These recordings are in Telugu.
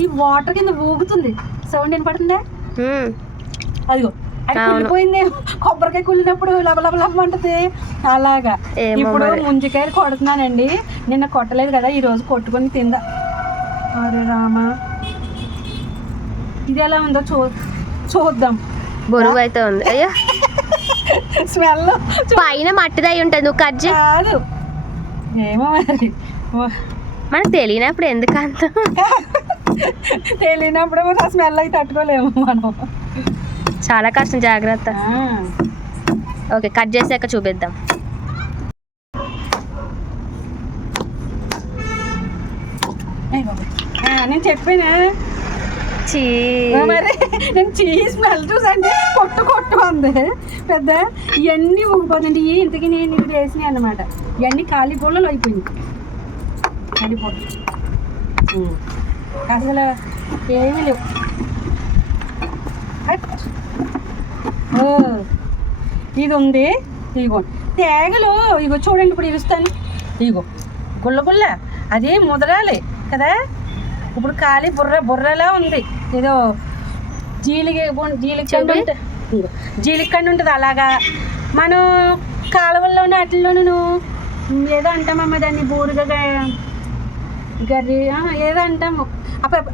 ఈ వాటర్ కింద ఊగుతుంది, సౌండ్ వినపడుతుందా? అదిగో అది కుళ్ళిపోయింది, కొబ్బరికాయ కుళ్ళినప్పుడు లబలబలమంటది అలాగా. ఇప్పుడు ముంజికాయలు కొడుతున్నానండి, నిన్న కొట్టలేదు కదా, ఈ రోజు కొట్టుకొని తిందా. అరే రామా, ఇది ఎలా ఉందో చూద్దాం. బరువు అయితే ఉంది. అయ్యో స్మెల్ పైన మట్టిదై ఉంటుంది, నువ్వు కట్ చేయి. కాదు ఏమో మరి, మనకు తెలియనప్పుడు ఎందుకంత తెలియనప్పుడు ఆ స్మెల్ అయితే తట్టుకోలేము మనం, చాలా కష్టం. జాగ్రత్త. ఓకే, కట్ చేసాక చూపిద్దాం. నేను చెప్పానా మరి, నేను చీజ్ స్మెల్ చూసంటే కొట్టు ఉంది పెద్ద. ఇవన్నీ ఊగిపోతుంది. ఇంతకీ నేను ఇవి వేసినాయి అన్నమాట. ఇవన్నీ ఖాళీ పూలలో అయిపోయింది, ఖాళీ పూలు అసలు ఏమీ లేవు. ఇది ఉంది, ఇగో తేగలు, ఇగో చూడండి. ఇప్పుడు ఇస్తాను, ఇగో గుల్ల అదే ముదరాలి కదా. ఇప్పుడు ఖాళీ బుర్రలా ఉంది, ఏదో జీలికండి ఉంటుంది అలాగా. మనం కాలువల్లోనే వాటిల్లోనూ ఏదో అంటామమ్మ దాన్ని, బూరుగా గర్రి ఏదో అంటాము.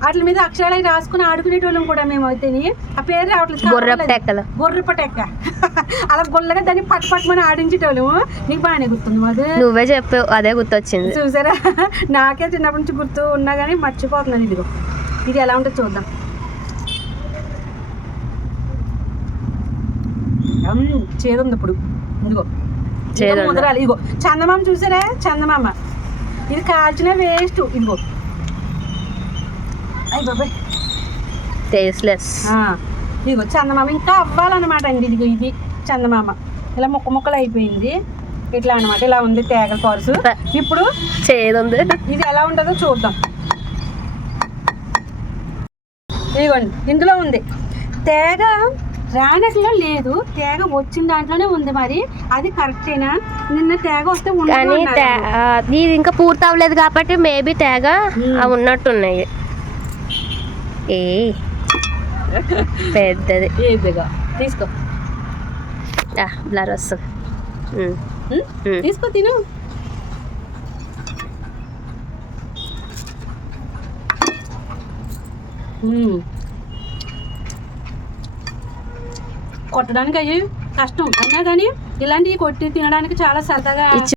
వాటి మీద అక్షరాలు రాసుకుని ఆడుకునేటోళ్ళం కూడా మేము. అయితే ఆ పేరు రావట్లేదు, గొర్రెపటెక్క. అలా గొల్లగా దాన్ని పట్టుమని ఆడించేటోళ్ళము. నీకు బాగానే గుర్తుంది అది, నువ్వే చెప్పావు, అదే గుర్తొచ్చింది. చూసారా, నాకే చిన్నప్పటి నుంచి గుర్తు ఉన్నా కానీ మర్చిపోతున్నాను. ఇదిగో ఇది ఎలా ఉంటుంది చూద్దాం. చేదుంది ఇప్పుడు, ఇదిగో ముదరాలి. ఇదిగో చందమామ చూసారా, చందమామ ఇది కాల్చిన వేస్ట్. ఇదిగో అయ్యి బాబాయ్ టేస్ట్లెస్. ఇదిగో చందమామ ఇంకా అవ్వాలన్నమాట అండి. ఇదిగో ఇది చందమామ ఇలా ముక్కలు అయిపోయింది, ఇట్లా అనమాట. ఇలా ఉంది తేగల కోర్సు. ఇప్పుడు చేదుంది, ఇది ఎలా ఉంటుందో చూద్దాం. ఇదిగోండి, ఇందులో ఉంది తేగ. రానట్లో లేదు, తేగ వచ్చిన దాంట్లోనే ఉంది. మరి అది కరెక్టేనా? నిన్న తేగ వస్తే ఇది ఇంకా పూర్తి అవ్వలేదు కాబట్టి మేబీ తేగ ఉన్నట్టున్నాయి. ఏ పెద్దది ఏదిగా తీసుకో, బ్లర్ వస్తుంది. తీసుకో తిను. కొట్టడానికి అయ్యి కష్టం అయినా కానీ ఇలాంటివి కొట్టి తినడానికి చాలా సరదాగా